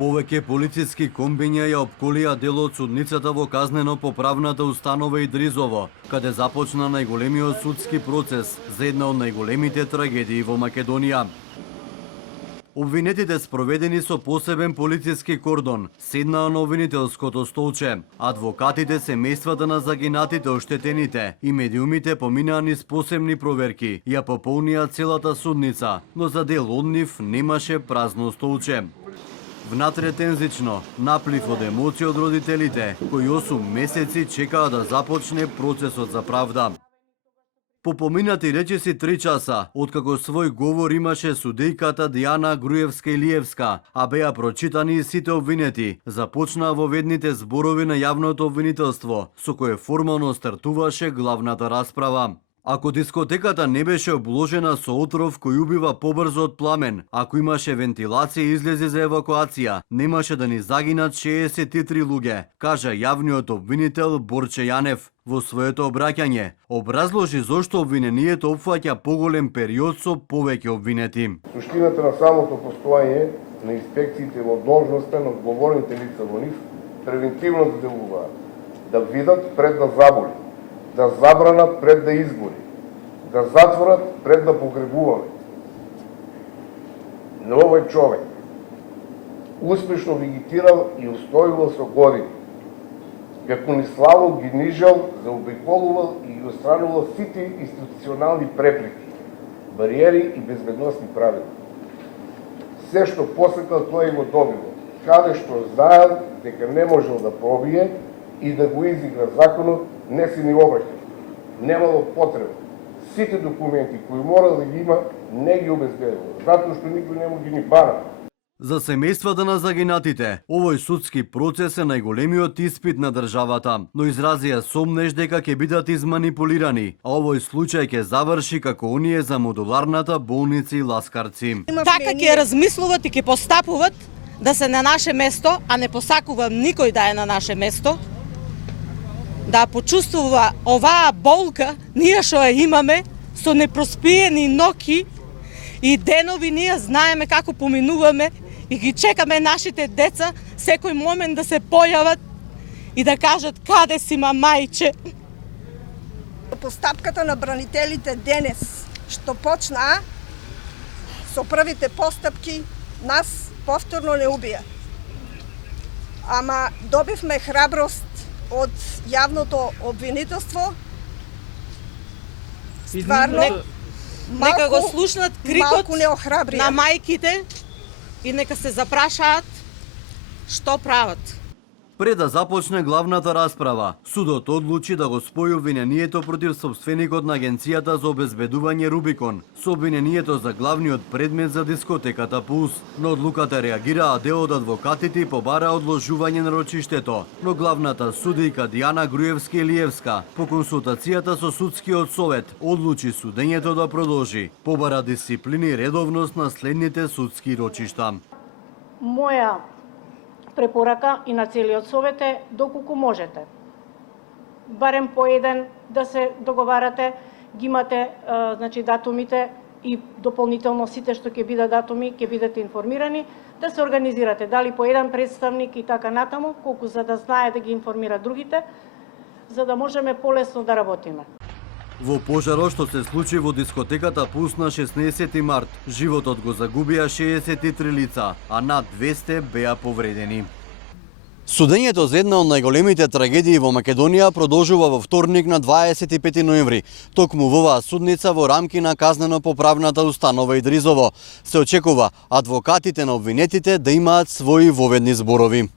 Повеќе полициски комбиња ја опколија дел од судницата во казнено-поправната установа Идризово, каде започна најголемиот судски процес за една од најголемите трагедии во Македонија. Обвинетите спроведени со посебен полициски кордон седнаа на обвинителското столче. Адвокатите, семејствата на загинатите, оштетените и медиумите поминаа низ посебни проверки, ја пополнија целата судница, но за дел од нив немаше празно столче. Внатре тензично, наплив од емоции од родителите, кои 8 месеци чекаа да започне процесот за правда. По поминати речиси 3 часа, откако свој говор имаше судејката Дијана Груевска-Илиевска, а беа прочитани и сите обвинети, започнаа воведните зборови на јавното обвинителство, со кое формално стартуваше главната расправа. Ако дискотеката не беше обложена со отров кој убива побрзо од пламен, ако имаше вентилација и излези за евакуација, немаше да ни загинат 63 луѓе, кажа јавниот обвинител Борче Јанев. Во своето обраќање, образложи зошто обвинението опфаќа поголем период со повеќе обвинети. Суштината на самото постојање на инспекциите во должноста на одговорните лица во нив превентивно да делуваат, да видат пред да заболи, да забранат пред да избори, да затворат пред да погребуваме. Но овој човек успешно вегетирал и устојувал со години. Како ни славол ги нижал, заобиколувал и ги отстранувал сите институционални препреки, бариери и безбедносни правила. Се што посекал, тоа и го добило, каде што знаел дека не можел да пробие и да го изигра законот, не се ни обраќал. Немало потреба. Сите документи кои мора да ги има, не ги обезбедил, затоа што никој не му ги ни бара. За семејствата на загинатите, овој судски процес е најголемиот испит на државата, но изразија сомнеж дека ќе бидат изманипулирани, а овој случај ќе заврши како оние за модуларната болница и Ласкарци. Така ќе размислуват и ќе постапуват да се на наше место, а не посакувам никој да е на наше место, да почувствува оваа болка, ние што ја имаме, со непроспиени ноќи и денови, ние знаеме како поминуваме и ги чекаме нашите деца секој момент да се појават и да кажат каде си мамајче. Постапката на бранителите денес што почнаа со првите постапки нас повторно не убија. Ама добивме храброст од јавното обвинителство. Стварно, нека го слушнат крикот на мајките и нека се запрашаат што прават. Пред да започне главната расправа, судот одлучи да го спои обвинението против собственикот на Агенцијата за обезбедување Рубикон со обвинението за главниот предмет за дискотеката Пулс. Но одлуката реагираа дел од адвокатите и побараа одложување на рочиштето, но главната судијка Дијана Груевска-Илиевска по консултацијата со судскиот совет одлучи судењето да продолжи, побара дисциплина и редовност на следните судски рочишта. Моја препорака и на целиот совет е доколку можете. Барем по еден да се договарате, ги имате датумите и дополнително сите што ќе бидат датуми, ќе бидете информирани, да се организирате, дали по еден представник и така натаму, колку за да знае да ги информира другите, за да можеме полесно да работиме. Во пожарот што се случи во дискотеката Пулс на 16 март, животот го загубија 63 лица, а над 200 беа повредени. Судењето за една од најголемите трагедии во Македонија продолжува во вторник на 25 ноември. Токму во оваа судница во рамки на казнено-поправната установа Идризово се очекува адвокатите на обвинетите да имаат своји воведни зборови.